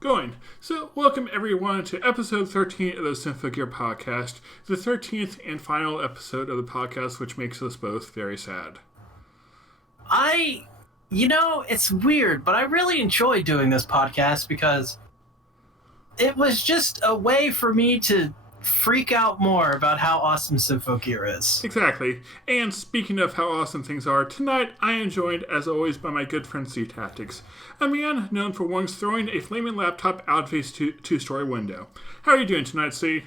Going. So, welcome everyone to episode 13 of the Symphogear podcast, the 13th and final episode of the podcast, which makes us both very sad. It's weird, but I really enjoy doing this podcast because it was just a way for me to freak out more about how awesome Symphogear is. Exactly. And speaking of how awesome things are, tonight I am joined, as always, by my good friend C Tactics, a man known for once throwing a flaming laptop out of his two-story window. How are you doing tonight, C?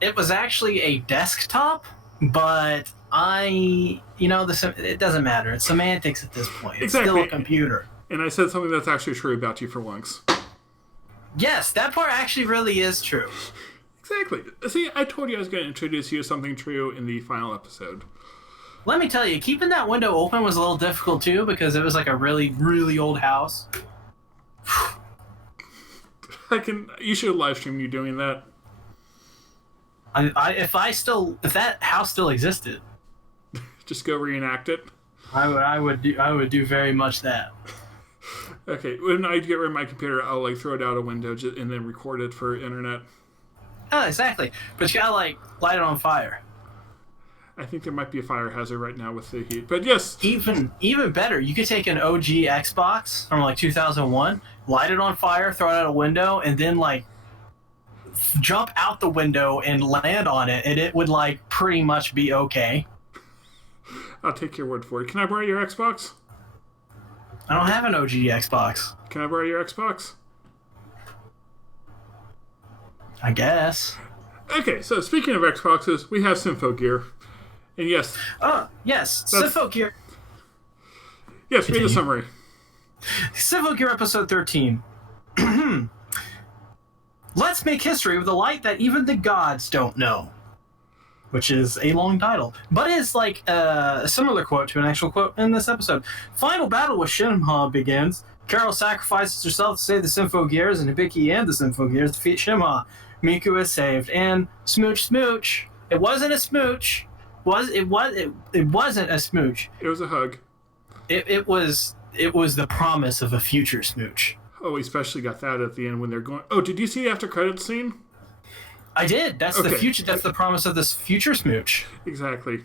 It was actually a desktop, but it doesn't matter. It's semantics at this point. It's exactly. Still a computer. And I said something that's actually true about you for once. Yes, that part actually really is true. Exactly. See, I told you I was going to introduce you to something true in the final episode. Let me tell you, keeping that window open was a little difficult too because it was like a really, really old house. You should live stream you doing that. If that house still existed, just go reenact it. I would do very much that. Okay, when I get rid of my computer, I'll throw it out a window and then record it for internet. Oh, exactly. But you gotta light it on fire. I think there might be a fire hazard right now with the heat, but yes. Even better, you could take an OG Xbox from 2001, light it on fire, throw it out a window, and then jump out the window and land on it, and it would pretty much be okay. I'll take your word for it. Can I borrow your Xbox? I don't have an OG Xbox. Can I borrow your Xbox? I guess. Okay, so speaking of Xboxes, we have Symphogear. And yes. Yes. Symphogear. Yes, read the summary. Symphogear episode 13. Let's make history with a light that even the gods don't know. Which is a long title. But it's a similar quote to an actual quote in this episode. Final battle with Shimha begins. Carol sacrifices herself to save the Symphogears, and Hibiki and the Symphogears defeat Shimha. Miku is saved, and smooch. It wasn't a smooch. It wasn't a smooch. It was a hug. It was the promise of a future smooch. Oh, we especially got that at the end when they're going. Oh, did you see the after credits scene? I did. That's okay. The future. That's the promise of this future smooch. Exactly.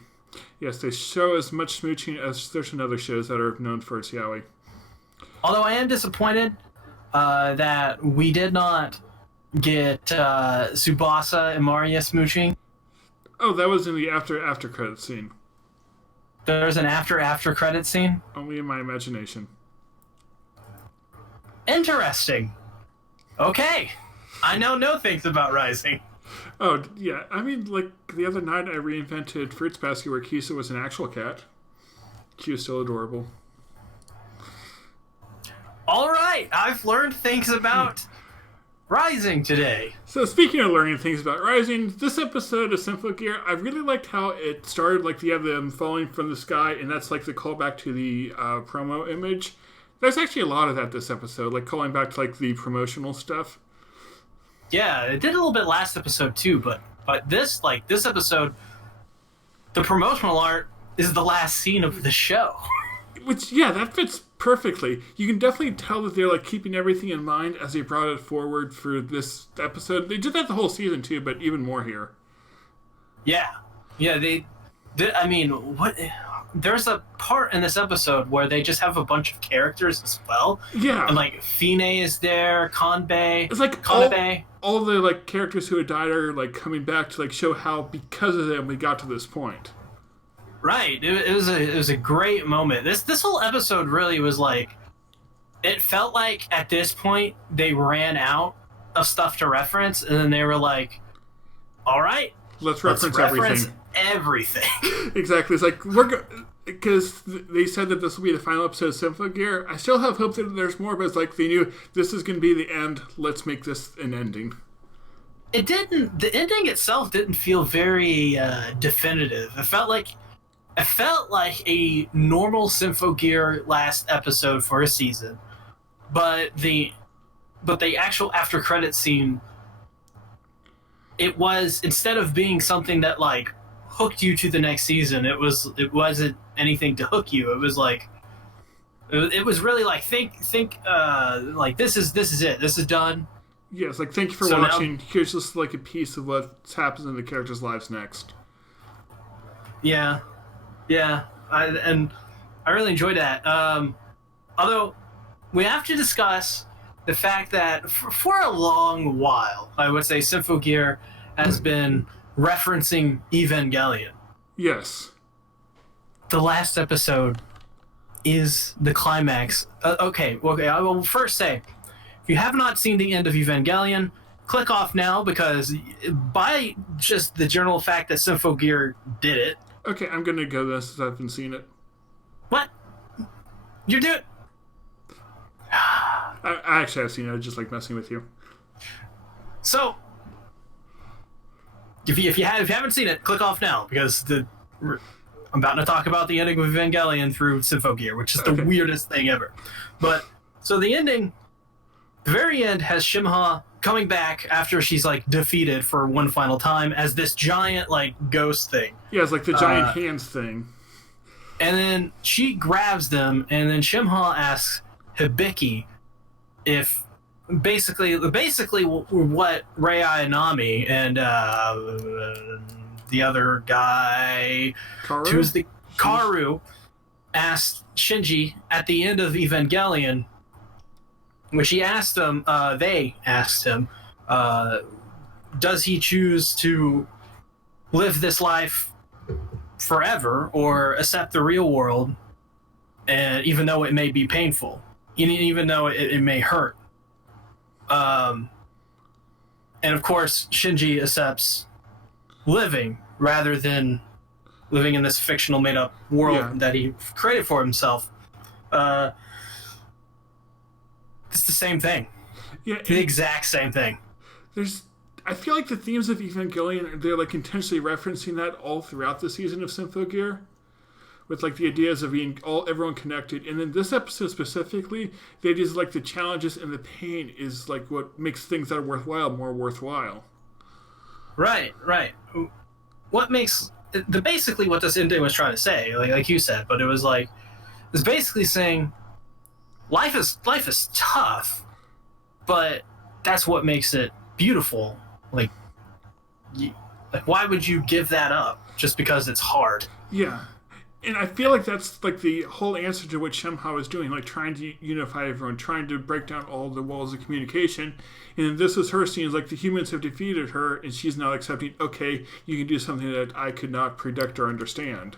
Yes, they show as much smooching as certain other shows that are known for its yaoi. Although I am disappointed that we did not get Tsubasa and Maria smooching. Oh, that was in the after credit scene. There's an after credit scene? Only in my imagination. Interesting. Okay. I know no things about Rising. Oh, yeah. I mean, the other night I reinvented Fruits Basket where Kisa was an actual cat. She was still adorable. All right. I've learned things about Rising today. So speaking of learning things about Rising, this episode of Symphogear, I really liked how it started, you have them falling from the sky, and that's the callback to the promo image. There's actually a lot of that this episode, calling back to the promotional stuff. Yeah, it did a little bit last episode too, but this episode, the promotional art is the last scene of the show. Which, yeah, that fits perfectly. You can definitely tell that they're keeping everything in mind as they brought it forward for this episode. They did that the whole season too, but even more here. Yeah, there's a part in this episode where they just have a bunch of characters as well. Yeah. And Fine is there, Kanbei. It's all the characters who had died are coming back to show how because of them we got to this point. Right. It was a great moment. This whole episode really was it felt like at this point they ran out of stuff to reference, and then they were all right, let's reference everything. Exactly. It's because they said that this will be the final episode of Symphogear. I still have hope that there's more, but it's they knew this is going to be the end. Let's make this an ending. The ending itself didn't feel very definitive. It felt like a normal Symphogear last episode for a season, but the actual after credit scene, it was, instead of being something that hooked you to the next season, it wasn't anything to hook you. It was It was really like think like this is it. This is done. Yes, like thank you for So now- watching. Here's just like a piece of what happens in the characters' lives next. Yeah, yeah, and I really enjoyed that. Although we have to discuss the fact that for a long while, I would say Symphogear has been referencing Evangelion. Yes. The last episode is the climax. Okay, I will first say, if you have not seen the end of Evangelion, click off now, because by just the general fact that Symphogear did it. Okay, I'm gonna go this since I haven't seen it. What? You do it? I actually have seen it. I just like messing with you. So, if you haven't seen it, click off now, because I'm about to talk about the ending of Evangelion through Symphogear, which is the weirdest thing ever. But so the ending, the very end, has Shimha coming back after she's like defeated for one final time as this giant like ghost thing. Yeah, it's like the giant hands thing. And then she grabs them, and then Shimha asks Hibiki if basically what Rei Ayanami and the other guy, Karu, asked Shinji at the end of Evangelion, which they asked him, does he choose to live this life forever or accept the real world, and even though it may be painful, even though it may hurt. And of course, Shinji accepts living rather than living in this fictional made-up world that he created for himself. It's the same thing. Yeah, the exact same thing. I feel like the themes of Evangelion, they're like intentionally referencing that all throughout the season of Symphogear, with like the ideas of being everyone connected. And then this episode specifically, the ideas like the challenges and the pain is like what makes things that are worthwhile more worthwhile. Right. What makes basically what this ending was trying to say, like you said, but it was basically saying life is tough, but that's what makes it beautiful. Like why would you give that up just because it's hard? Yeah. And I feel like that's like the whole answer to what Shemha is doing, like trying to unify everyone, trying to break down all the walls of communication. And this is her seeing like the humans have defeated her, and she's now accepting, okay, you can do something that I could not predict or understand.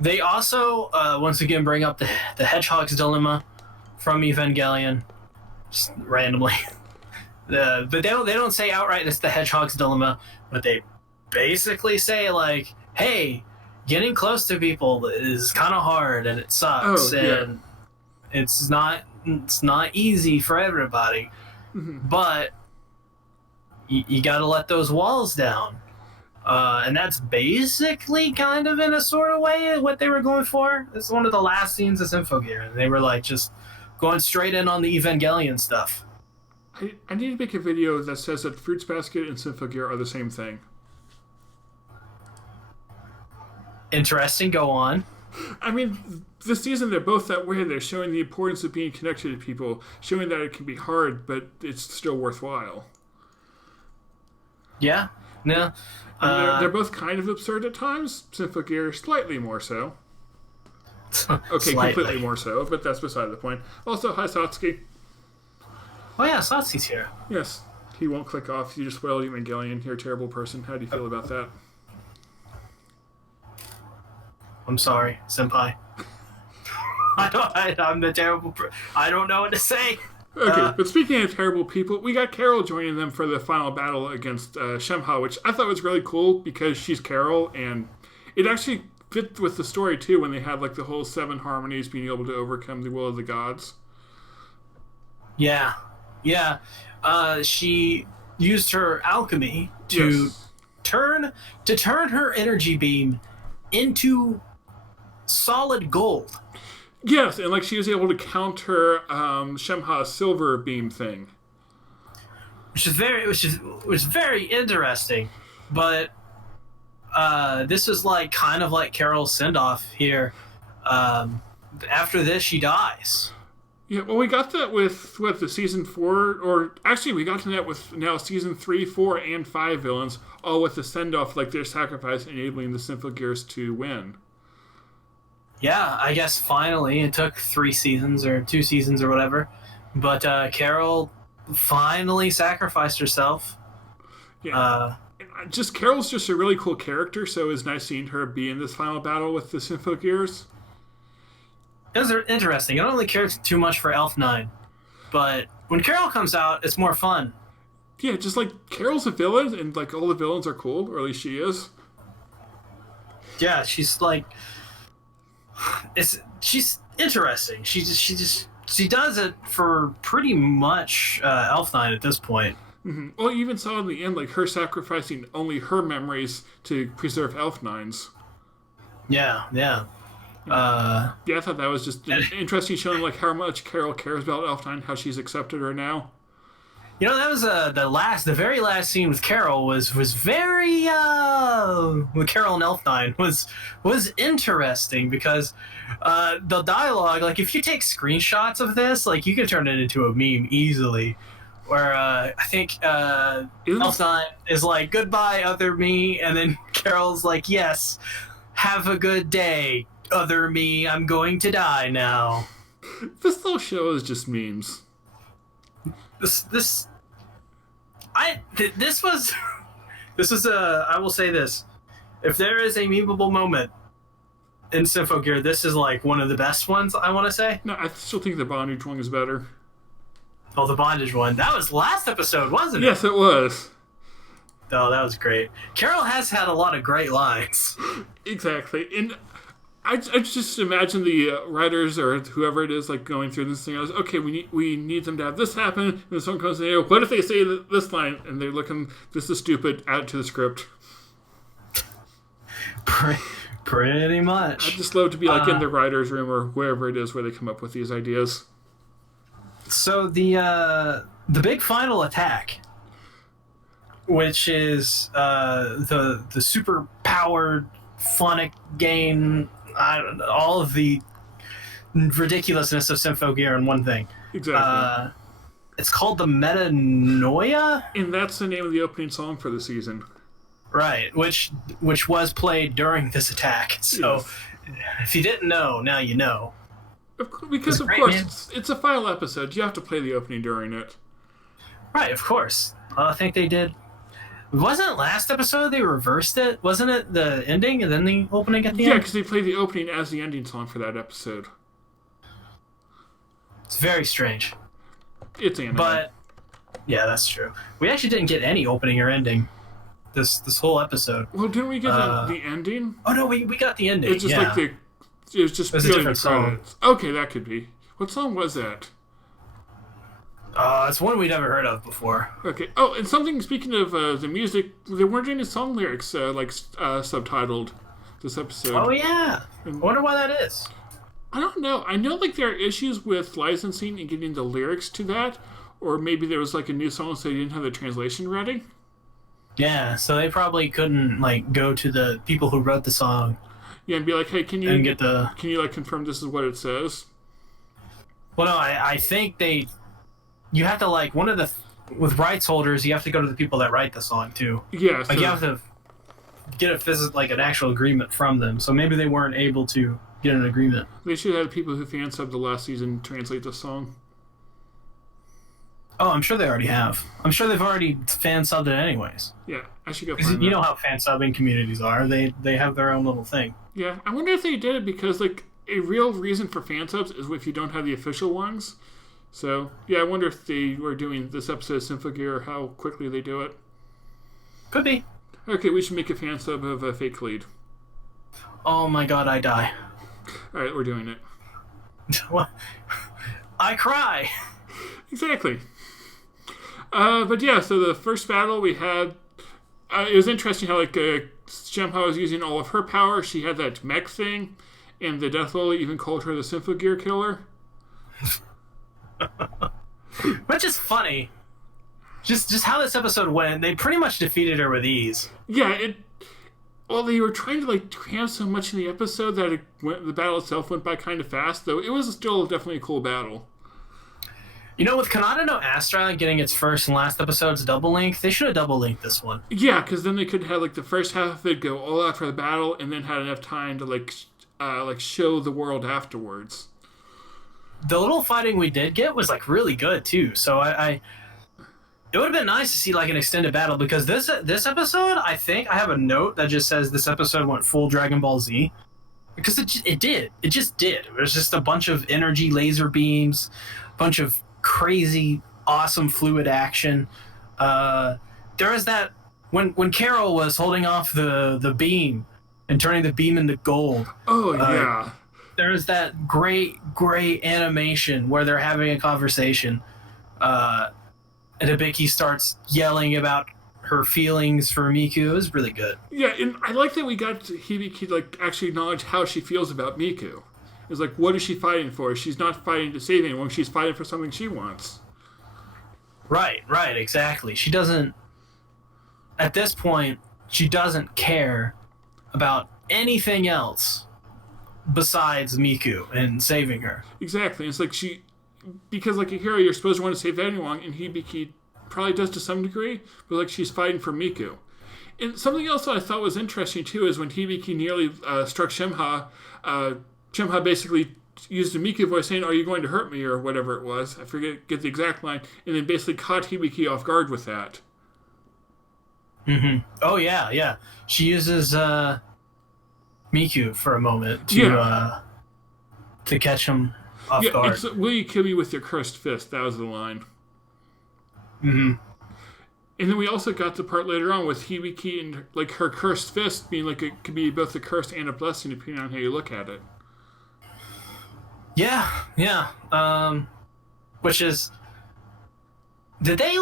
They also once again bring up the Hedgehog's dilemma from Evangelion, just randomly. But they don't say outright it's the Hedgehog's dilemma, but they basically say like, hey, getting close to people is kind of hard and it sucks, and it's not easy for everybody. Mm-hmm. But you got to let those walls down, and that's basically kind of in a sort of way what they were going for. It's one of the last scenes of Symphogear, and they were like just going straight in on the Evangelion stuff. I need to make a video that says that Fruits Basket and Symphogear are the same thing. Interesting. Go on. I mean, this season they're both that way. They're showing the importance of being connected to people, showing that it can be hard, but it's still worthwhile. Yeah. No. They're both kind of absurd at times. Symphogear slightly more so. Okay, completely more so, but that's beside the point. Also, hi Satsuki. Oh yeah, Satsuki's here. Yes, he won't click off. You just spoiled Evangelion. You're a terrible person. How do you feel about that? I'm sorry, senpai. I'm the terrible. I don't know what to say. Okay, but speaking of terrible people, we got Carol joining them for the final battle against Shemha, which I thought was really cool because she's Carol, and it actually fit with the story too when they had like the whole 7 harmonies being able to overcome the will of the gods. Yeah. She used her alchemy to turn her energy beam into solid gold. Yes, and like she was able to counter Shemha's silver beam thing, which is very interesting. But this is like kind of like Carol's sendoff here. after this, she dies. Yeah, well, we got that with the season 4, or actually, we got to that with now season 3, 4, and 5 villains, all with the sendoff, like their sacrifice enabling the Symphogears to win. Yeah, I guess finally it took 3 seasons or 2 seasons or whatever, but Carol finally sacrificed herself. Yeah. Just Carol's just a really cool character, so it was nice seeing her be in this final battle with the Symphogears. Those are interesting. I don't really care too much for Elf 9, but when Carol comes out, it's more fun. Yeah, just like Carol's a villain, and like all the villains are cool, or at least she is. Yeah, she's like, she's interesting. She does it for pretty much Elf 9 at this point. Mm-hmm. Well, you even saw in the end, like her sacrificing only her memories to preserve Elf 9's. Yeah. Yeah, I thought that was just interesting, showing like how much Carol cares about Elf 9, how she's accepted her now. You know, that was the very last scene with Carol was very with Carol and Elf 9 was interesting because the dialogue, like if you take screenshots of this, like you could turn it into a meme easily. Where I think Elf 9 is like, goodbye, other me, and then Carol's like, yes, have a good day, other me, I'm going to die now. This whole show is just memes. This was I will say this. If there is a memeable moment in Symphogear, this is like one of the best ones, I want to say. No, I still think the bondage one is better. Oh, the bondage one. That was last episode, wasn't it? Yes, it was. Oh, that was great. Carol has had a lot of great lines. Exactly. And I just imagine the writers or whoever it is like going through this thing. I was, okay, we need them to have this happen. And then someone comes in, what if they say this line? And they're looking, this is stupid, add it to the script. Pretty much. I'd just love to be like in the writer's room or wherever it is where they come up with these ideas. So the big final attack, which is the super powered phonic game, all of the ridiculousness of Symphogear in one thing. Exactly. It's called the Metanoia, and that's the name of the opening song for the season. Right, which was played during this attack. So yes. If you didn't know, now you know. Because of course, it's a final episode. You have to play the opening during it. Right, of course. I think they did. Wasn't it last episode they reversed it? Wasn't it the ending and then the opening at the end? Yeah, because they played the opening as the ending song for that episode. It's very strange. It's anime. But, yeah, that's true. We actually didn't get any opening or ending this whole episode. Well, didn't we get the ending? Oh, no, we got the ending. It's just like it was just a different song. Okay, that could be. What song was that? It's one we'd never heard of before. Okay. Oh, and something, speaking of the music, there weren't any song lyrics subtitled this episode. Oh, yeah. I wonder why that is. I don't know. I know like there are issues with licensing and getting the lyrics to that, or maybe there was like a new song so they didn't have the translation ready. Yeah, so they probably couldn't like go to the people who wrote the song. Yeah, and be like, hey, can you like confirm this is what it says? Well, no, I think you have to like with rights holders, you have to go to the people that write the song too. Yeah, like you have to get an actual agreement from them. So maybe they weren't able to get an agreement. They should have people who fan subbed the last season translate the song. Oh, I'm sure they already have. I'm sure they've already fan subbed it anyways. Yeah, I should go find that. You know how fan subbing communities are. They have their own little thing. Yeah, I wonder if they did it because like a real reason for fan subs is if you don't have the official ones. So yeah, I wonder if they were doing this episode of Symphogear or how quickly they do it. Could be. Okay, we should make a fan sub of a fake lead. Oh my god, I die. Alright, we're doing it. What? I cry! Exactly. But yeah, so the first battle we had, it was interesting how like Shemha was using all of her power. She had that mech thing, and the Death Lily even called her the Symphogear killer. Which is funny. Just how this episode went, they pretty much defeated her with ease. Yeah, Well, they were trying to like cram so much in the episode that the battle itself went by kind of fast. Though it was still definitely a cool battle. You know, with Kanata no Astra getting its first and last episodes double length, they should have double linked this one. Yeah, because then they could have like the first half of it go all out for the battle, and then had enough time to like show the world afterwards. The little fighting we did get was like really good too. So it would have been nice to see like an extended battle, because this episode, I think I have a note that just says this episode went full Dragon Ball Z, because it just did. It was just a bunch of energy laser beams, a bunch of crazy awesome fluid action. There was that when Carol was holding off the beam and turning the beam into gold. Oh yeah. There's that great animation where they're having a conversation, and Hibiki starts yelling about her feelings for Miku. It was really good. Yeah, and I like that we got Hibiki to like actually acknowledge how she feels about Miku. It's like, what is she fighting for? She's not fighting to save anyone. She's fighting for something she wants. Right, exactly. She doesn't, at this point, she doesn't care about anything else besides Miku and saving her. Exactly. It's like because like a hero, you're supposed to want to save anyone, and Hibiki probably does to some degree, but like she's fighting for Miku. And something else that I thought was interesting too is when Hibiki nearly struck Shimha, Shimha basically used a Miku voice saying, "Are you going to hurt me?" or whatever it was. I get the exact line, and then basically caught Hibiki off guard with that. Mm-hmm. Oh yeah. She uses Miku for a moment to catch him off guard. It's, "Will you kill me with your cursed fist?" That was the line. Mm-hmm. And then we also got the part later on with Hibiki and like her cursed fist being like it could be both a curse and a blessing depending on how you look at it. Yeah. Which is, did they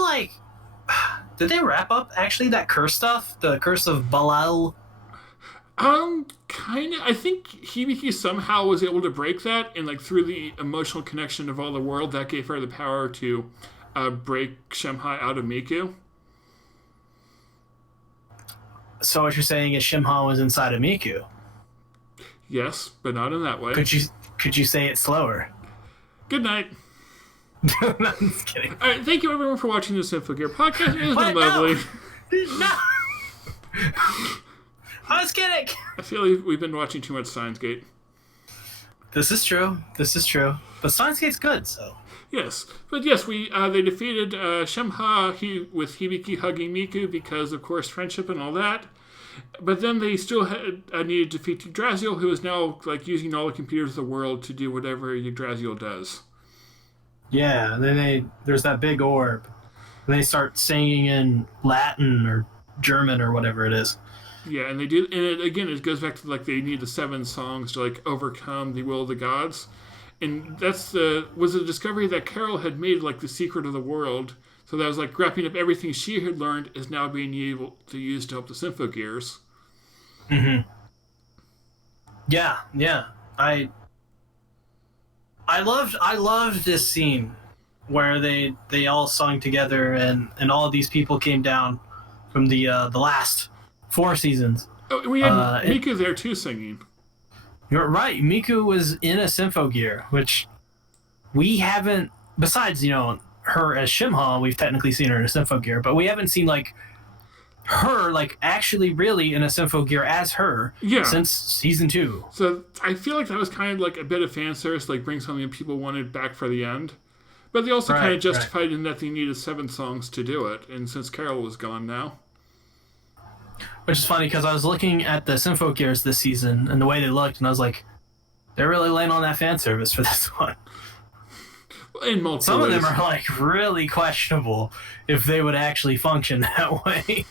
wrap up actually that curse stuff? The curse of Balal? Kind of. I think Hibiki somehow was able to break that, and like through the emotional connection of all the world, that gave her the power to break Shimha out of Miku. So what you're saying is Shimha was inside of Miku? Yes, but not in that way. Could you say it slower? Good night. No, I'm just kidding. All right, thank you everyone for watching the Symphogear podcast. It has been lovely. No. I was kidding. I feel like we've been watching too much Steins Gate. This is true. But Steins Gate's good, so. Yes, but yes, they defeated Shimha with Hibiki hugging Miku because, of course, friendship and all that. But then they still had needed to defeat Yggdrasil, who is now like using all the computers of the world to do whatever Yggdrasil does. Yeah, and then there's that big orb. And they start singing in Latin or German or whatever it is. Yeah, and they do, and it goes back to like they need the 7 songs to like overcome the will of the gods. And that's was a discovery that Carol had made, like the secret of the world. So that was like wrapping up everything she had learned is now being able to use to help the Symphogears. Mm-hmm. Yeah. I loved this scene where they all sung together and all of these people came down from the last 4 seasons. Oh, we had Miku there too singing. You're right. Miku was in a Symphogear, which we haven't. Besides, her as Shimha, we've technically seen her in a Symphogear, but we haven't seen like her like actually really in a Symphogear as her since season 2. So I feel like that was kind of like a bit of fan service, like bring something that people wanted back for the end. But they also kind of justified in that they needed 7 songs to do it, and since Carol was gone now. Which is funny because I was looking at the Symphogears this season and the way they looked, and I was like, they're really laying on that fan service for this one. In multiple Some ways. of them are like really questionable if they would actually function that way.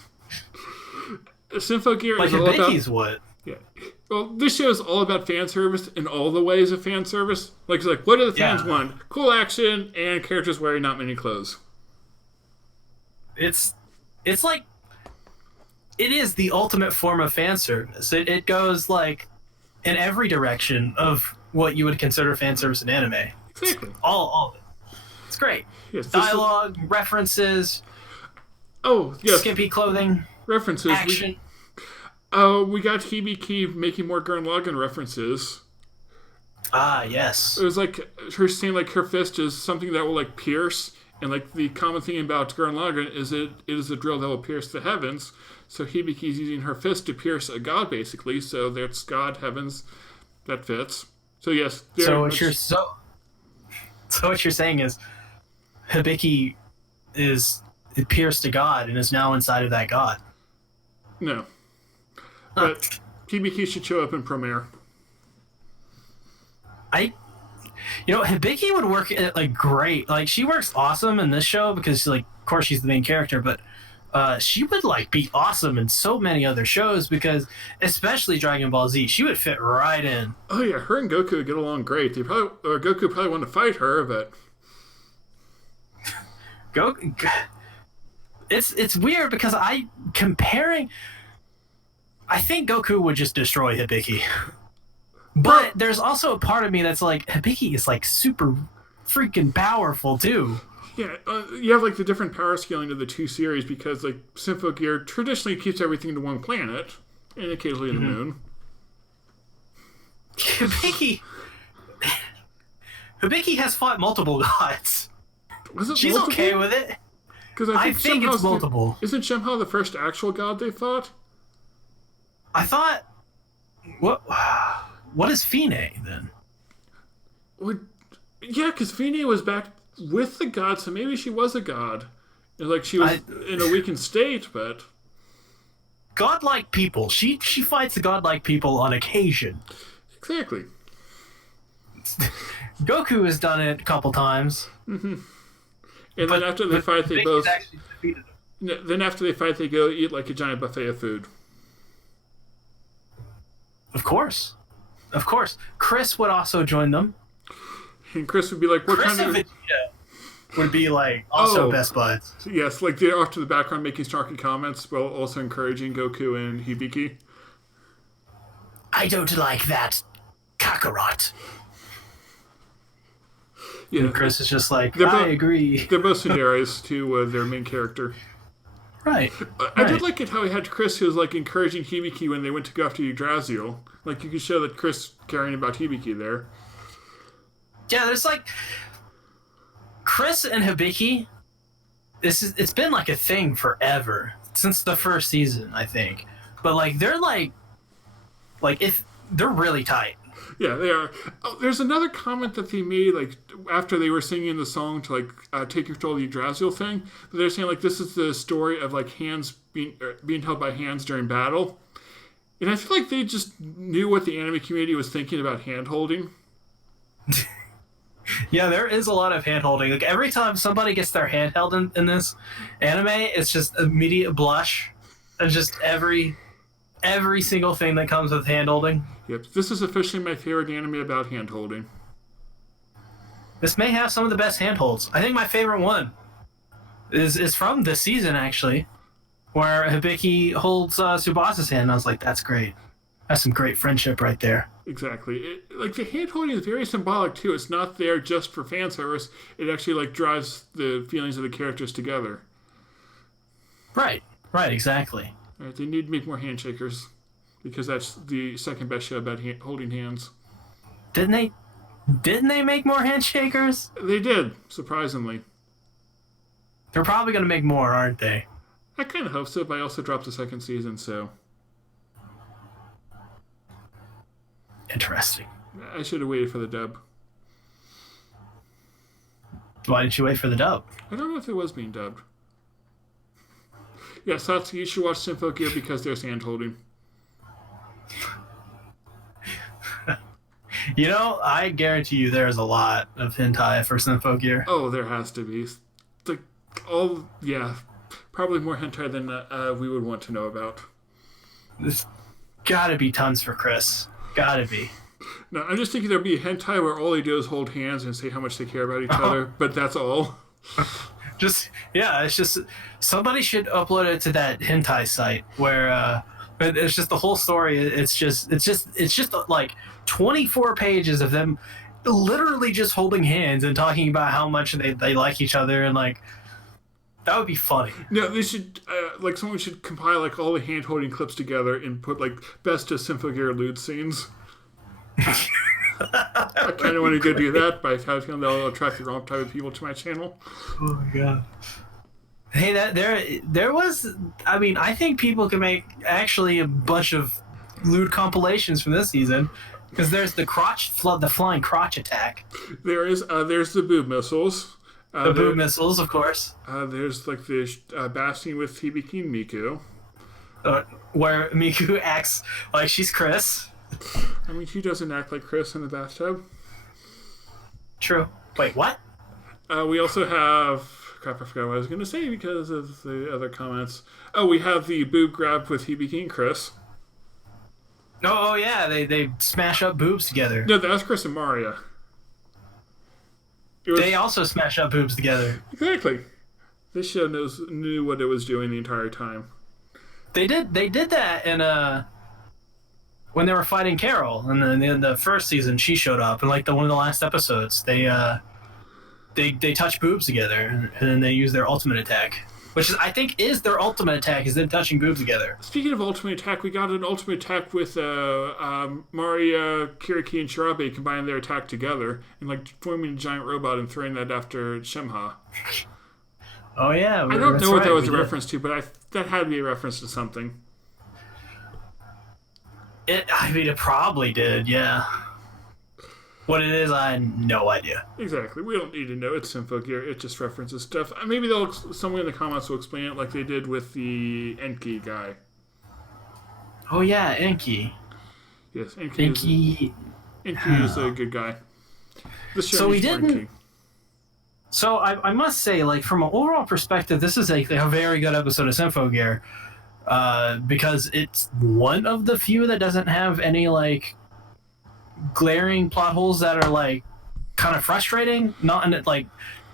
Symphogear like is all about... would. Yeah. Well, this show is all about fan service in all the ways of fan service. Like, it's like, what do the fans want? Cool action and characters wearing not many clothes. It's like... It is the ultimate form of fan service. It goes like in every direction of what you would consider fan service in anime. Exactly. All of it. It's great. Yes, dialogue, references. Oh, yes. Skimpy clothing. References. Action. Oh, we got Hibiki making more Gurren Lagann references. Ah, yes. It was like her saying like her fist is something that will like pierce, and like the common thing about Gurren Lagann is it is a drill that will pierce the heavens. So Hibiki's using her fist to pierce a god, basically. So there's God, heavens, that fits. So yes. So what you're saying is, Hibiki is pierced to God and is now inside of that God. No, but Hibiki should show up in Premiere. Hibiki would work like great. Like she works awesome in this show because like of course she's the main character, but she would like be awesome in so many other shows because especially Dragon Ball Z, she would fit right in. Oh yeah, her and Goku would get along great. Goku probably wanted to fight her, but it's weird because I think Goku would just destroy Hibiki. But there's also a part of me that's like, Hibiki is like super freaking powerful too. Yeah, you have like the different power scaling of the two series because like Symphogear traditionally keeps everything to one planet and occasionally the moon. Hibiki has fought multiple gods. Was it She's multiple? okay with it. Because I think it's multiple. Isn't Shemha the first actual god they fought? I thought. What is Fine then? Yeah, because Fine was back with the god, so maybe she was a god. And, like she was in a weakened state, but godlike people. She fights the godlike people on occasion. Exactly. Goku has done it a couple times. Mm-hmm. And then after they fight, they both. Then after they fight, they go eat like a giant buffet of food. Of course. Chris would also join them. And Chris would be like, "What Chris kind of?" and Vegeta would be like also best buds. Yes, like they're off to the background making snarky comments while also encouraging Goku and Hibiki. I don't like that, Kakarot. Yeah, and Chris is just like, I agree. They're both scenarios to their main character. Right. I did like it how he had Chris who was like encouraging Hibiki when they went to go after Yggdrasil. Like you could show that Chris caring about Hibiki there. Yeah, there's like Chris and Hibiki. It's been like a thing forever since the first season, I think. But like they're like if they're really tight. Yeah, they are. Oh, there's another comment that they made, like, after they were singing the song to, like, take control of the Yggdrasil thing. They're saying, like, this is the story of, like, hands being held by hands during battle. And I feel like they just knew what the anime community was thinking about hand-holding. Yeah, there is a lot of hand-holding. Like, every time somebody gets their hand held in this anime, it's just immediate blush. And just every single thing that comes with hand-holding. Yep, this is officially my favorite anime about hand-holding. This may have some of the best handholds. I think my favorite one is from this season, actually, where Hibiki holds Tsubasa's hand, and I was like, that's great. That's some great friendship right there. Exactly. Like, the hand-holding is very symbolic, too. It's not there just for fan service. It actually, like, drives the feelings of the characters together. Right, exactly. Right, they need to make more handshakers. Because that's the second best show about holding hands. Didn't they make more handshakers? They did, surprisingly. They're probably going to make more, aren't they? I kind of hope so, but I also dropped the second season, so... Interesting. I should have waited for the dub. Why didn't you wait for the dub? I don't know if it was being dubbed. Yeah, Satsuki, you should watch Symphogear because there's hand-holding. You know, I guarantee you there's a lot of hentai for Symphogear. Oh, there has to be. Like, probably more hentai than we would want to know about. There's gotta be tons for Chris. Gotta be. No, I'm just thinking there'd be a hentai where all they do is hold hands and say how much they care about each other, but that's all. It's just somebody should upload it to that hentai site where it's just the whole story. It's just like 24 pages of them literally just holding hands and talking about how much they like each other, and like That would be funny. No, they should like someone should compile like all the hand holding clips together and put like best of Symphogear lewd scenes. I kind of want to go do that, but I was going to attract the wrong type of people to my channel. Oh my god. Hey, there was. I mean, I think people can make actually a bunch of lewd compilations from this season, because there's the flying crotch attack. There's the boob missiles. The boob missiles, of course. There's like the basting with Hibiki and Miku. Where Miku acts like she's Chris. I mean, he doesn't act like Chris in the bathtub. True. Wait, what? We also have... Crap, I forgot what I was going to say because of the other comments. Oh, we have the boob grab with Hibiki and Chris. Oh yeah, they smash up boobs together. No, that was Chris and Maria. They also smash up boobs together. Exactly. This show knew what it was doing the entire time. They did that in when they were fighting Carol, and then in the first season she showed up, and like one of the last episodes they touch boobs together, and then they use their ultimate attack, which I think is their ultimate attack, is them touching boobs together. Speaking of ultimate attack, we got an ultimate attack with Maria, Kiriki, and Shirabe combining their attack together and like forming a giant robot and throwing that after Shemha. Oh yeah, I don't know what that was a reference to, but that had to be a reference to something. It probably did, yeah. What it is, I have no idea. Exactly. We don't need to know. It's Symphogear. It just references stuff. Maybe someone in the comments will explain it like they did with the Enki guy. Oh yeah, Enki. Yes, Enki is a good guy. So we didn't... Enki. So I must say, like, from an overall perspective, this is a very good episode of Symphogear. Because it's one of the few that doesn't have any, like, glaring plot holes that are, like, kind of frustrating. Not in, like,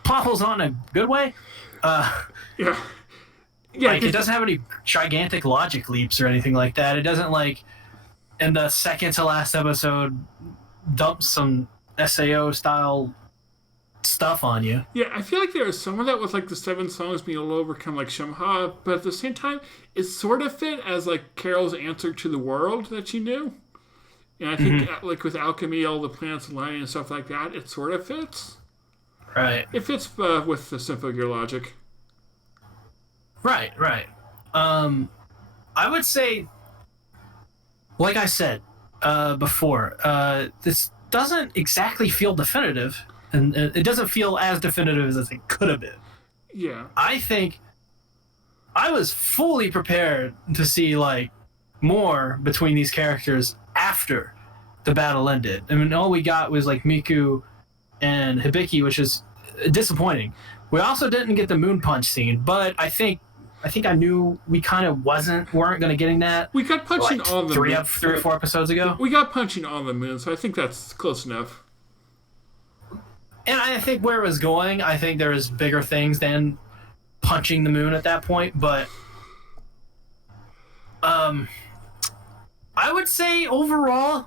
plot holes not in a good way. Yeah, like, it doesn't have any gigantic logic leaps or anything like that. It doesn't, like, in the second to last episode, dump some SAO-style stuff on you. Yeah, I feel like there was some of that with like the 7 songs being a little overcome like Shemha, but at the same time, it sort of fit as like Carol's answer to the world that she knew. And I think like with alchemy, all the planets aligning and stuff like that, it sort of fits. Right. It fits with the Symphogear logic. Right. I would say, like I said before, this doesn't exactly feel definitive. And it doesn't feel as definitive as it could have been. Yeah. I think I was fully prepared to see, like, more between these characters after the battle ended. I mean, all we got was, like, Miku and Hibiki, which is disappointing. We also didn't get the moon punch scene, but I think I knew we kind of weren't going to getting that. We got punching like, on the moon. moon. 3 or 4 episodes ago. We got punching on the moon, so I think that's close enough. And I think where it was going, I think there was bigger things than punching the moon at that point. But I would say overall,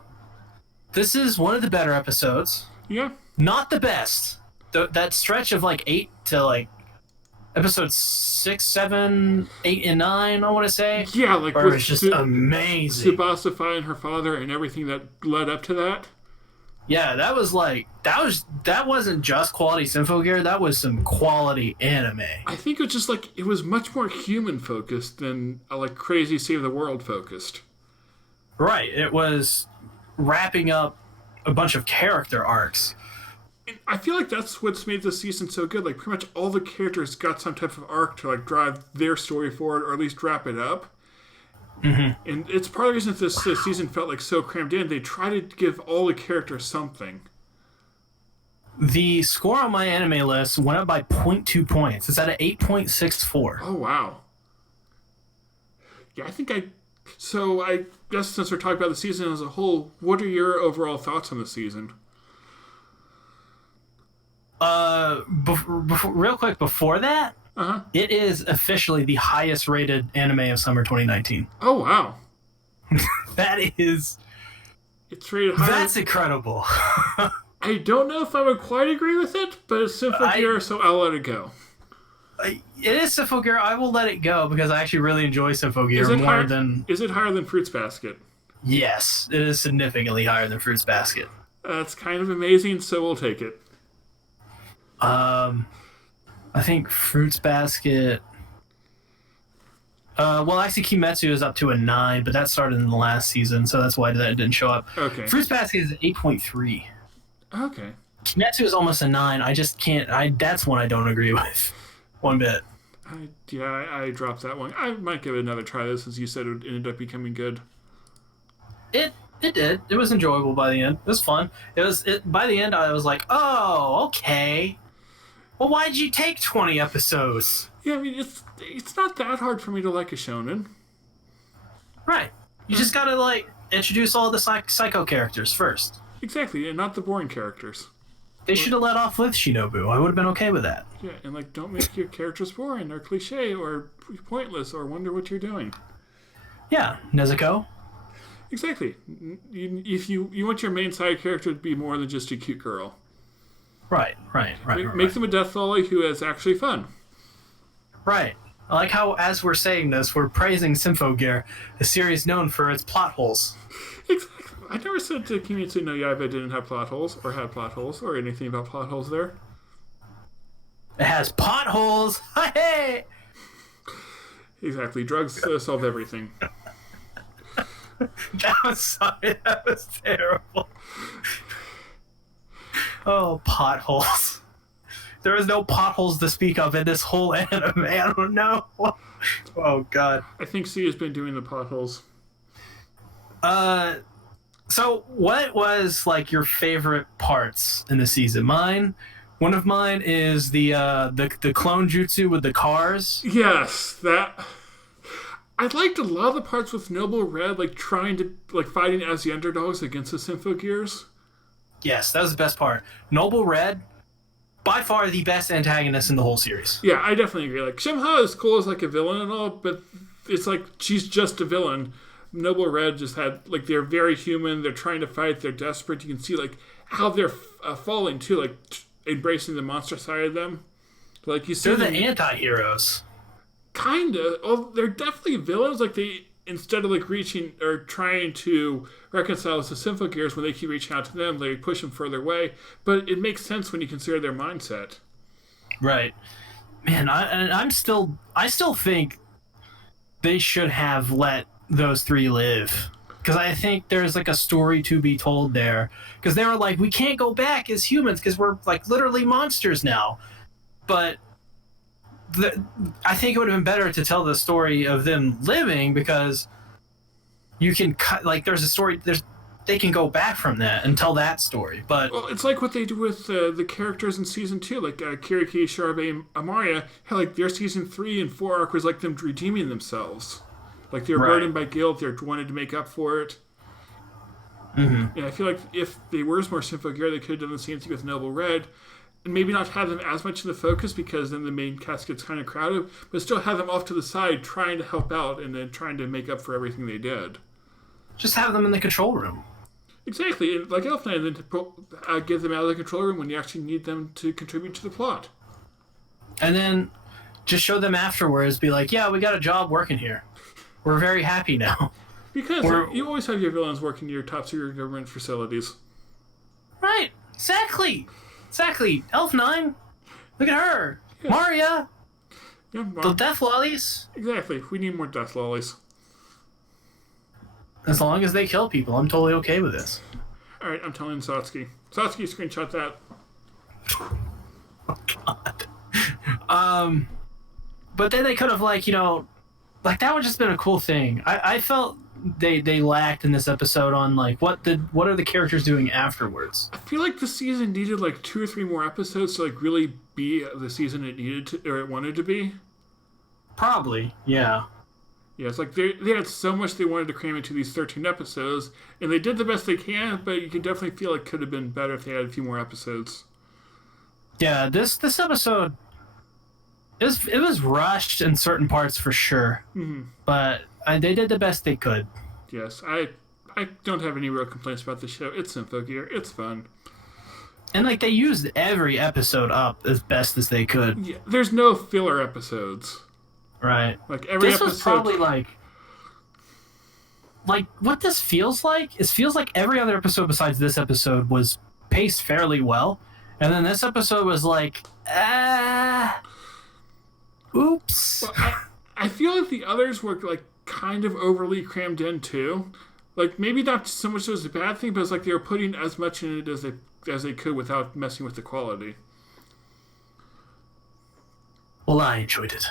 this is one of the better episodes. Yeah. Not the best. That stretch of like 8 to like episodes 6, 7, 8, and 9, I want to say. Yeah, like it was just amazing. Tsubasa finding her father and everything that led up to that. Yeah, that wasn't just quality Symphogear, that was some quality anime. I think it was just like, it was much more human focused than like crazy Save the World focused. Right, it was wrapping up a bunch of character arcs. And I feel like that's what's made this season so good. Like, pretty much all the characters got some type of arc to like drive their story forward or at least wrap it up. Mm-hmm. And it's part of the reason this season felt like so crammed in. They try to give all the characters something. The score on my anime list went up by 0.2 points. It's at an 8.64. Oh, wow. Yeah, I guess since we're talking about the season as a whole, what are your overall thoughts on the season? Real quick, before that, it is officially the highest rated anime of summer 2019. Oh, wow. That is... It's rated higher. That's incredible. I don't know if I would quite agree with it, but it's Symphogear, so I'll let it go. It is Symphogear. I will let it go because I actually really enjoy Symphogear more than. Is it higher than Fruits Basket? Yes, it is significantly higher than Fruits Basket. That's kind of amazing, so we'll take it. I think Fruits Basket. Well, actually, Kimetsu is up to a 9, but that started in the last season, so that's why that didn't show up. Okay. Fruits Basket is 8.3. Okay. Kimetsu is almost a 9. I just can't. That's one I don't agree with, one bit. I dropped that one. I might give it another try, though, since you said it ended up becoming good. It did. It was enjoyable by the end. It was fun. By the end, I was like, oh, okay. Well, why'd you take 20 episodes? Yeah, I mean, it's not that hard for me to like a shonen. Right. You just gotta, introduce all the psycho characters first. Exactly, and not the boring characters. They should have let off with Shinobu. I would have been okay with that. Yeah, and, don't make your characters boring or cliche or pointless or wonder what you're doing. Yeah, Nezuko. Exactly. If you want your main side character to be more than just a cute girl. Right. Make them a Death Lolly who is actually fun. Right. I like how, as we're saying this, we're praising Symphogear, a series known for its plot holes. Exactly. I never said that Kimetsu no Yaiba didn't have plot holes, or had plot holes, or anything about plot holes there. It has potholes! Hey! Exactly. Drugs solve everything. That was terrible. Oh, potholes. There is no potholes to speak of in this whole anime. I don't know. Oh, God. I think C has been doing the potholes. So what was, your favorite parts in the season? One of mine is the clone jutsu with the cars. Yes, that... I liked a lot of the parts with Noble Red, trying to, fighting as the underdogs against the Symphogears. Yes, that was the best part. Noble Red, by far the best antagonist in the whole series. Yeah, I definitely agree. Shimha is cool as, a villain and all, but it's she's just a villain. Noble Red just had, they're very human, they're trying to fight, they're desperate. You can see, how they're falling, too, embracing the monster side of them. You see they're the anti-heroes. Kinda. Oh, they're definitely villains. They, instead of reaching or trying to reconcile with the Symphogears, when they keep reaching out to them, they push them further away. But it makes sense when you consider their mindset. Right. Man, I still think they should have let those three live. Because I think there's a story to be told there. Because they were we can't go back as humans because we're literally monsters now. But I think it would have been better to tell the story of them living, because you can cut there's a story they can go back from that and tell that story. But it's what they do with the characters in season 2, Kiriki, Sharabe, and Amaria. Their season 3 and 4 arc was them redeeming themselves. They were burdened by guilt. They wanted to make up for it. Mm-hmm. And I feel if they were more Symphogear, they could have done the same thing with Noble Red. And maybe not have them as much in the focus, because then the main cast gets kind of crowded, but still have them off to the side trying to help out and then trying to make up for everything they did. Just have them in the control room. Exactly. And Elf Knight, then to get them out of the control room when you actually need them to contribute to the plot. And then just show them afterwards, be yeah, we got a job working here. We're very happy now. Because you always have your villains working in your top secret government facilities. Right. Exactly. Elf9. Look at her. Yeah. Maria. Yeah, the Death Lollies. Exactly. We need more Death Lollies. As long as they kill people, I'm totally okay with this. Alright, I'm telling Satsuki. Satsuki, screenshot that. Oh, God. But then they could have, that would just been a cool thing. I felt they lacked in this episode on what are the characters doing afterwards. I feel the season needed 2 or 3 more episodes to really be the season it needed to, or it wanted to be. Probably, yeah. Yeah, it's they had so much they wanted to cram into these 13 episodes, and they did the best they can, but you can definitely feel it could have been better if they had a few more episodes. Yeah, this episode, it was rushed in certain parts for sure, but they did the best they could. Yes, I don't have any real complaints about the show. It's Symphogear. It's fun. And like they used every episode up as best as they could. Yeah, there's no filler episodes. Right. Like every this episode. Was probably like what this feels like. It feels like every other episode besides this episode was paced fairly well, and then this episode was like, oops. Well, I feel like the others were like kind of overly crammed in too. Like maybe not so much as a bad thing, but it's like they were putting as much in it as they could without messing with the quality. Well, I enjoyed it.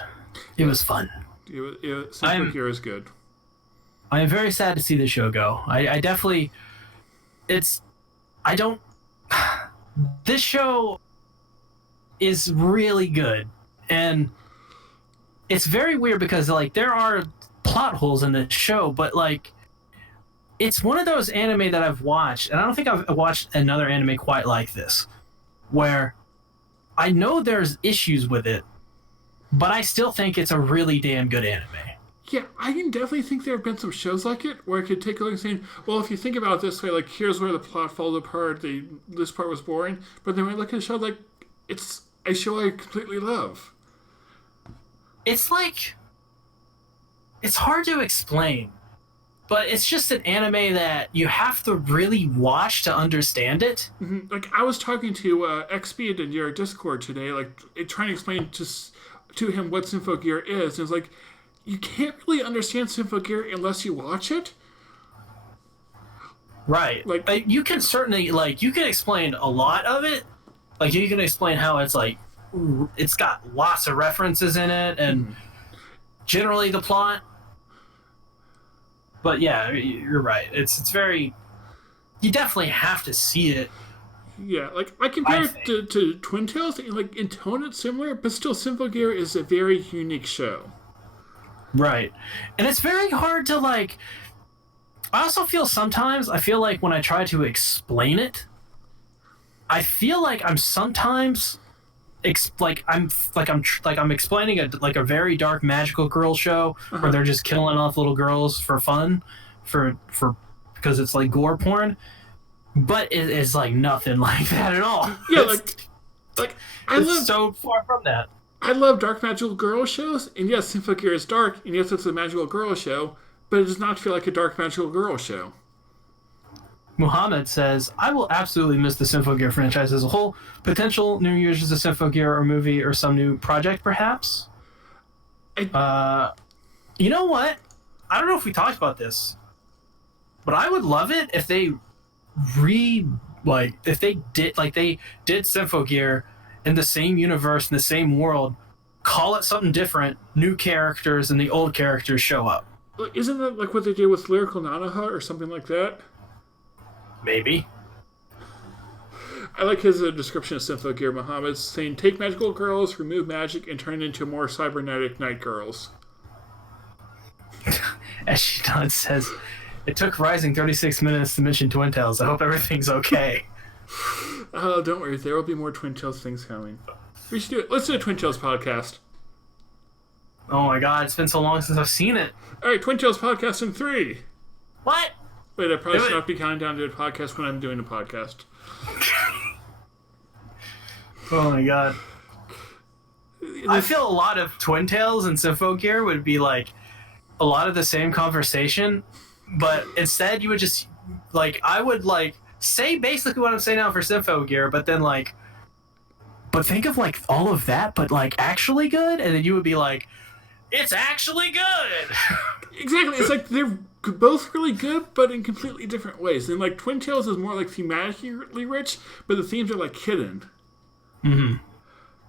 It was fun. Symphogear is good. I am very sad to see the show go. I definitely... I don't... This show is really good. And it's very weird because, like, there are plot holes in this show, but, like, it's one of those anime that I've watched, and I don't think I've watched another anime quite like this, where I know there's issues with it, but I still think it's a really damn good anime. Yeah, I can definitely think there have been some shows like it where I could take a look and say, well, if you think about it this way, like, here's where the plot falls apart, this part was boring, but then when I look at the show, like, it's a show I completely love. It's like... It's hard to explain, but it's just an anime that you have to really watch to understand it. Mm-hmm. Like, I was talking to XP in your Discord today, like, trying to explain to him what Symphogear is, and it's like, you can't really understand Symphogear unless you watch it. Right. Like you can certainly, like, you can explain a lot of it. Like, you can explain how it's, like, it's got lots of references in it, and generally the plot. But yeah, you're right. It's very... You definitely have to see it. Yeah, like, I compare it to Twin Tails, and, like, in tone it's similar, but still Symphogear is a very unique show. Right. And it's very hard to, like... I also feel sometimes, I feel like when I try to explain it, I feel like I'm sometimes... I'm explaining a very dark magical girl show where they're just killing off little girls for fun, because it's like gore porn, but it is like nothing like that at all. Yeah, it's so far from that. I love dark magical girl shows, and yes, Symphogear is dark, and yes, it's a magical girl show, but it does not feel like a dark magical girl show. Muhammad says, I will absolutely miss the Symphogear franchise as a whole. Potential new users of Symphogear or movie or some new project, perhaps? You know what? I don't know if we talked about this, but I would love it if they did Symphogear in the same universe, in the same world, call it something different, new characters, and the old characters show up. Isn't that like what they did with Lyrical Nanoha or something like that? Maybe. I like his description of Symphogear. Muhammad's saying, take magical girls, remove magic, and turn into more cybernetic night girls. As she does, says, it took Rising 36 minutes to mention Twin Tails. I hope everything's okay. Oh, don't worry. There will be more Twin Tails things coming. We should do it. Let's do a Twin Tails podcast. Oh my god, it's been so long since I've seen it. All right, Twin Tails podcast in 3. What? Wait, I probably should not be counting down to a podcast when I'm doing a podcast. Oh my god. I feel a lot of Twin Tails and Symphogear would be like a lot of the same conversation, but instead you would just, like, I would, like, say basically what I'm saying now for Symphogear, but then, like, but think of, like, all of that, but, like, actually good, and then you would be like, it's actually good! Exactly, it's like they're both really good, but in completely different ways. And, like, Twin Tails is more, like, thematically rich, but the themes are, like, hidden. Mm-hmm.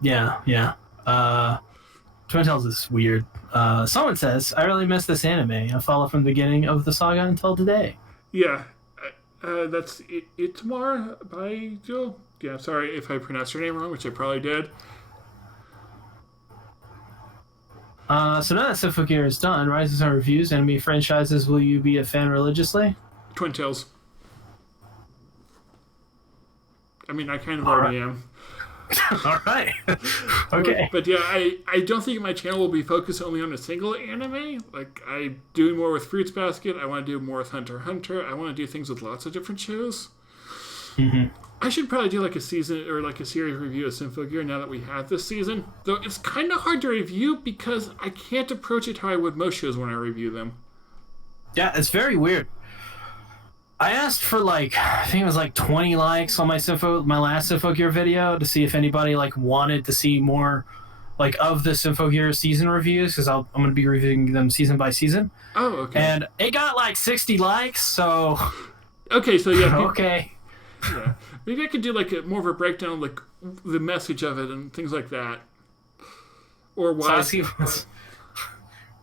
Yeah. Twin Tails is weird. Someone says, I really miss this anime. I follow from the beginning of the saga until today. Yeah. That's Itmar by Joe. Yeah, sorry if I pronounced her name wrong, which I probably did. So now that Symphogear is done, rises on reviews, anime franchises, will you be a fan religiously? Twin Tails. I mean, I kind of already am. All right. Okay. But yeah, I don't think my channel will be focused only on a single anime. Like, I'm doing more with Fruits Basket. I want to do more with Hunter x Hunter. I want to do things with lots of different shows. Mm-hmm. I should probably do like a season or like a series review of Symphogear now that we have this season. Though it's kind of hard to review because I can't approach it how I would most shows when I review them. Yeah, it's very weird. I asked for like, I think it was like 20 likes on my last Symphogear video to see if anybody like wanted to see more like of the Symphogear season reviews, because I'm going to be reviewing them season by season. Oh, okay. And it got like 60 likes, so... Okay, so yeah. Okay. Yeah. Maybe I could do like more of a breakdown of like the message of it and things like that. Or why... So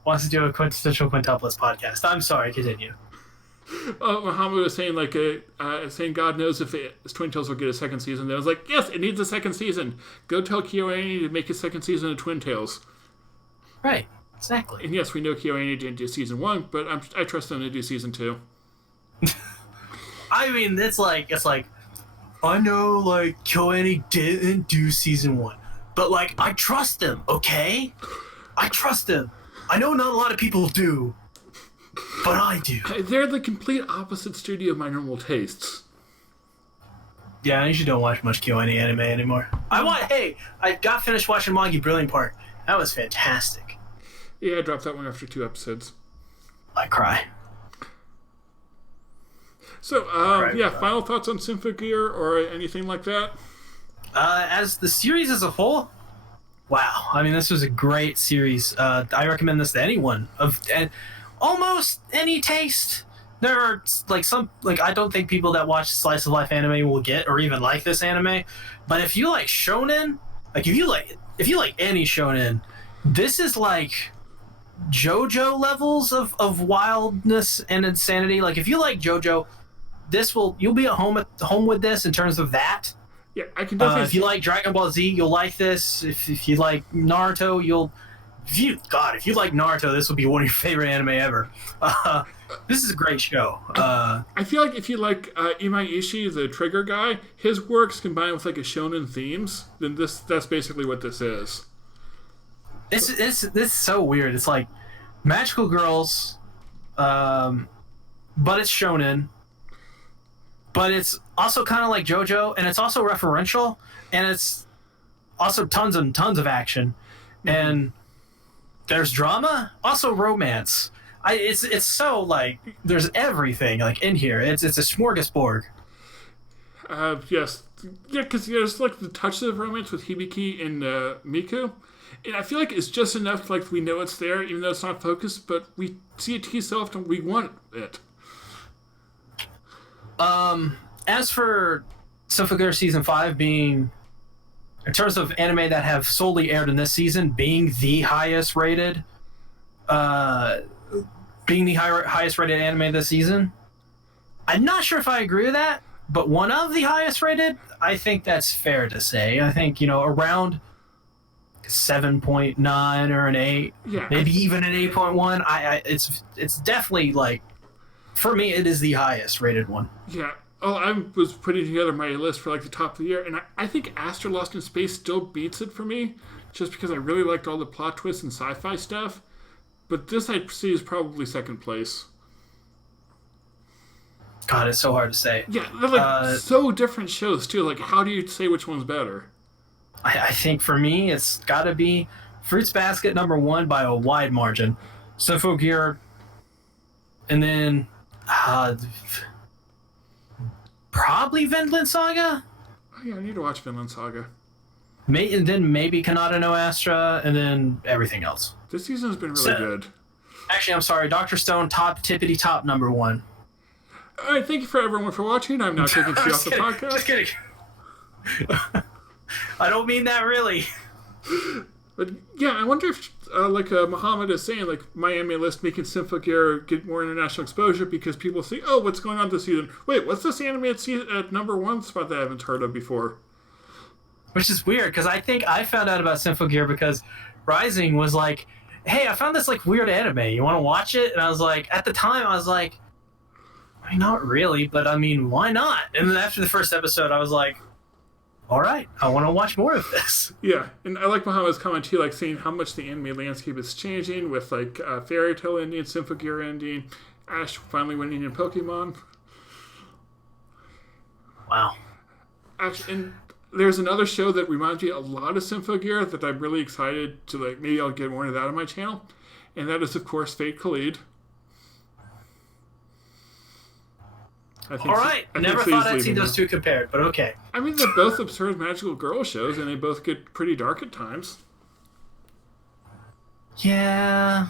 wants to do a quintessential quintuplets podcast. I'm sorry, continue. Muhammad was saying like saying God knows if Twin Tails will get a second season. I was like, yes, it needs a second season. Go tell KyoAni to make a second season of Twin Tails. Right, exactly. And yes, we know KyoAni didn't do season 1, but I trust them to do season 2. I mean, it's like I know like KyoAni didn't do season 1, but like I trust them. Okay, I trust them. I know not a lot of people do. But I do. They're the complete opposite studio of my normal tastes. Yeah, I usually don't watch much KyoAni anime anymore. I got finished watching Magi Brilliant Part. That was fantastic. Yeah, I dropped that one after 2 episodes. I cry. So, final thoughts on Symphogear or anything like that? As the series as a whole, wow. I mean, this was a great series. I recommend this to anyone and almost any taste. There are I don't think people that watch slice of life anime will get or even like this anime. But if you like shonen, like if you like any shonen, this is like JoJo levels of wildness and insanity. Like if you like JoJo, you'll be at home with this in terms of that. Yeah, I can definitely. If you like Dragon Ball Z, you'll like this. If you like Naruto, if you like Naruto, this will be one of your favorite anime ever. This is a great show. I feel like if you like Imaishi, the Trigger guy, his works combined with like a shonen themes, then that's basically what this is. It's so weird. It's like magical girls, but it's shonen. But it's also kind of like JoJo, and it's also referential, and it's also tons of action, and there's drama, also romance. It's so like there's everything like in here. It's a smorgasbord. Yes, yeah, because there's like the touches of romance with Hibiki and Miku, and I feel like it's just enough. Like we know it's there, even though it's not focused, but we see it teased so often we want it. As for Symphogear Season 5 being, in terms of anime that have solely aired in this season, being the highest rated anime this season, I'm not sure if I agree with that, but one of the highest rated, I think that's fair to say. I think, around 7.9 or an 8, maybe even an 8.1. It's definitely like, for me, it is the highest rated one. Yeah. Oh, I was putting together my list for like the top of the year, and I think Astro Lost in Space still beats it for me, just because I really liked all the plot twists and sci-fi stuff. But this I see is probably second place. God, it's so hard to say. Yeah, they're like so different shows too. Like, how do you say which one's better? I think for me, it's got to be Fruits Basket number 1 by a wide margin. Symphogear, and then probably Vinland Saga. Oh, yeah, I need to watch Vinland Saga. And then maybe Kanata no Astra, and then everything else. This season's been really good. Actually, I'm sorry, Dr. Stone, tippity top number 1. All right, thank you for everyone for watching. I'm now taking you off the podcast. Just kidding. I don't mean that really. But yeah, I wonder if, like Muhammad is saying, like Miami List making Symphogear get more international exposure because people see, oh, what's going on this season? Wait, what's this anime at number 1 spot that I haven't heard of before? Which is weird, because I think I found out about Symphogear because Rising was like, hey, I found this like weird anime. You want to watch it? And I was like, at the time, I was like, I mean, not really, but I mean, why not? And then after the first episode, I was like, all right, I want to watch more of this. Yeah, and I like Muhammad's comment too, like seeing how much the anime landscape is changing with like Fairy Tail ending, Symphogear ending, Ash finally winning in Pokemon. Wow. Actually, and there's another show that reminds me a lot of Symphogear that I'm really excited to like. Maybe I'll get more into that on my channel, and that is of course Fate Khalid. All right, never thought I'd see those two compared, but okay. I mean, they're both absurd magical girl shows, and they both get pretty dark at times. Yeah,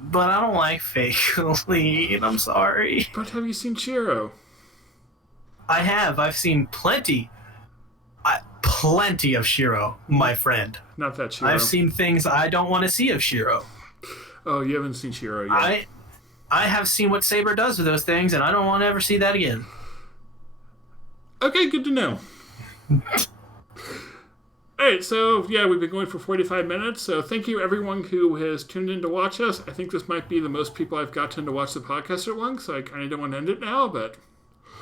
but I don't like Fate Khalid. I'm sorry. But have you seen Shiro? I have. I've seen plenty of Shiro, my friend. Not that Shiro. I've seen things I don't want to see of Shiro. Oh, you haven't seen Shiro yet. I have seen what Saber does with those things, and I don't want to ever see that again. Okay, good to know. Alright, so yeah, we've been going for 45 minutes, so thank you everyone who has tuned in to watch us. I think this might be the most people I've gotten to watch the podcast at once, so I kind of don't want to end it now, but...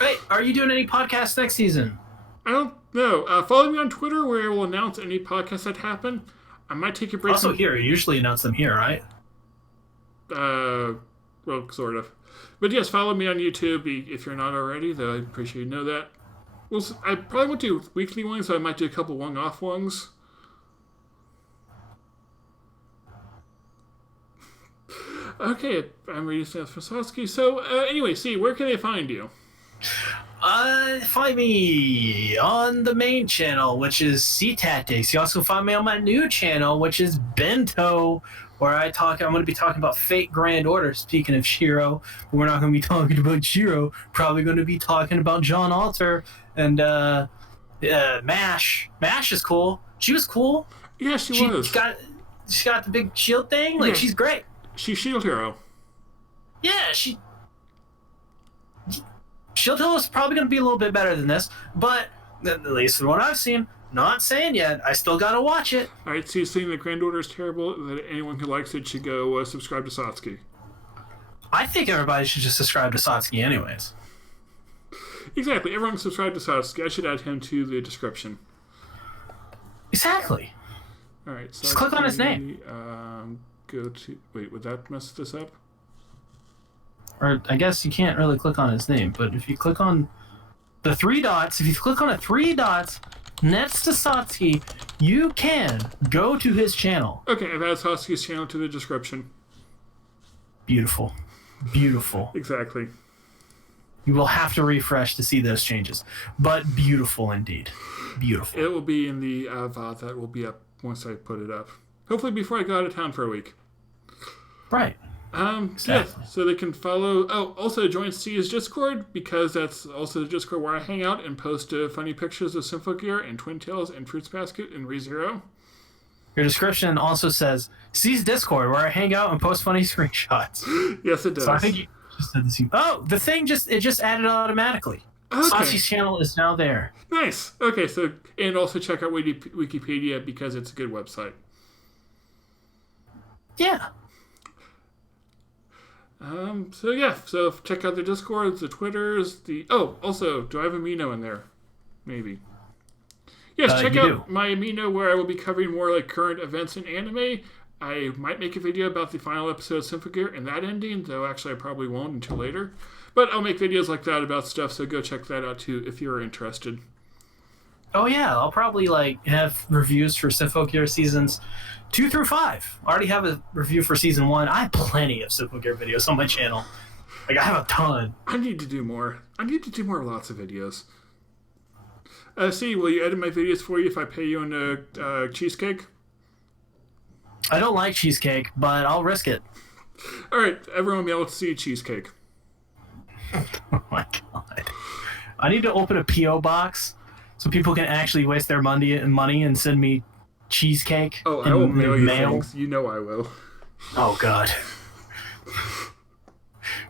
Hey, are you doing any podcasts next season? I don't know. Follow me on Twitter where I will announce any podcasts that happen. I might take a break. Also here, you usually announce them here, right? Well, sort of. But yes, follow me on YouTube if you're not already, though I appreciate you know that. Well, I probably won't do weekly ones, so I might do a couple one-off ones. Okay, I'm reading stuff from Satsuki. So, anyway, where can they find you? Find me on the main channel, which is C Tactics. You also find me on my new channel, which is Bento, where I'm going to be talking about Fate Grand Order. Speaking of Shiro, we're not going to be talking about Shiro. Probably going to be talking about John Alter and Mash. Mash is cool. She was cool. Yeah, she was. She got the big shield thing. Like, she's great. She's Shield Hero. Yeah, Shield Hero is probably going to be a little bit better than this, but at least from what I've seen, not saying yet. I still got to watch it. All right, so you're saying that Grand Order is terrible, that anyone who likes it should go subscribe to Satsuki. I think everybody should just subscribe to Satsuki anyways. Exactly. Everyone subscribe to Satsuki. I should add him to the description. Exactly. All right. Satsuki, just click on his name. Go to... Wait, would that mess this up? Or I guess you can't really click on his name, but if you click on the 3 dots, next to Satsuki, you can go to his channel. Okay, I've added Satsuki's channel to the description. Beautiful. Beautiful. Exactly. You will have to refresh to see those changes. But beautiful indeed. Beautiful. It will be in the VOD that will be up once I put it up. Hopefully before I go out of town for a week. Right. Exactly. Yeah, so they can follow... Oh, also join C's Discord, because that's also the Discord where I hang out and post funny pictures of Symphogear and Twin Tails and Fruits Basket and ReZero. Your description also says, C's Discord, where I hang out and post funny screenshots. Yes, it does. So I think you just said this. Oh, the thing just added automatically. Okay. Satsuki's channel is now there. Nice. Okay, so... And also check out Wikipedia, because it's a good website. Yeah. So check out the Discords, the Twitters, also, do I have Amino in there? Maybe. Yes, check out my Amino where I will be covering more like current events in anime. I might make a video about the final episode of Symphogear and that ending, though actually I probably won't until later. But I'll make videos like that about stuff, so go check that out too if you're interested. Oh yeah, I'll probably have reviews for Symphogear seasons 2 through 5. I already have a review for season 1. I have plenty of Symphogear videos on my channel. I have a ton. I need to do more. Lots of videos. C, will you edit my videos for you if I pay you in a cheesecake? I don't like cheesecake, but I'll risk it. All right, everyone be able to see cheesecake. Oh my god. I need to open a P.O. box so people can actually waste their money and send me cheesecake. Oh, I will mail you things. You know I will. Oh, God.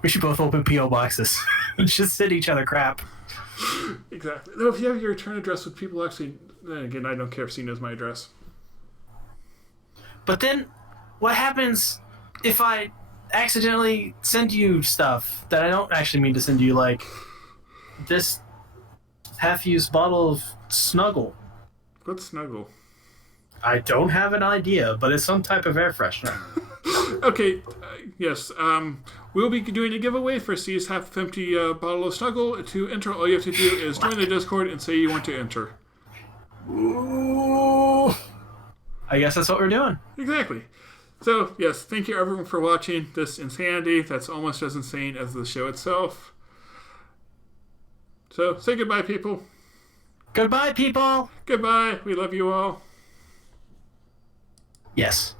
We should both open P.O. boxes. Just send each other crap. Exactly. No, if you have your return address with people actually... Then again, I don't care if C knows my address. But then, what happens if I accidentally send you stuff that I don't actually mean to send you, like this half-used bottle of Snuggle? What's Snuggle? I don't have an idea, but it's some type of air freshener. Okay, yes, we'll be doing a giveaway for C's half empty bottle of Snuggle. To enter, all you have to do is join the Discord and say you want to enter. Ooh. I guess that's what we're doing. Exactly. So, yes, thank you everyone for watching this insanity that's almost as insane as the show itself. So, say goodbye, people. Goodbye, people. Goodbye. We love you all. Yes.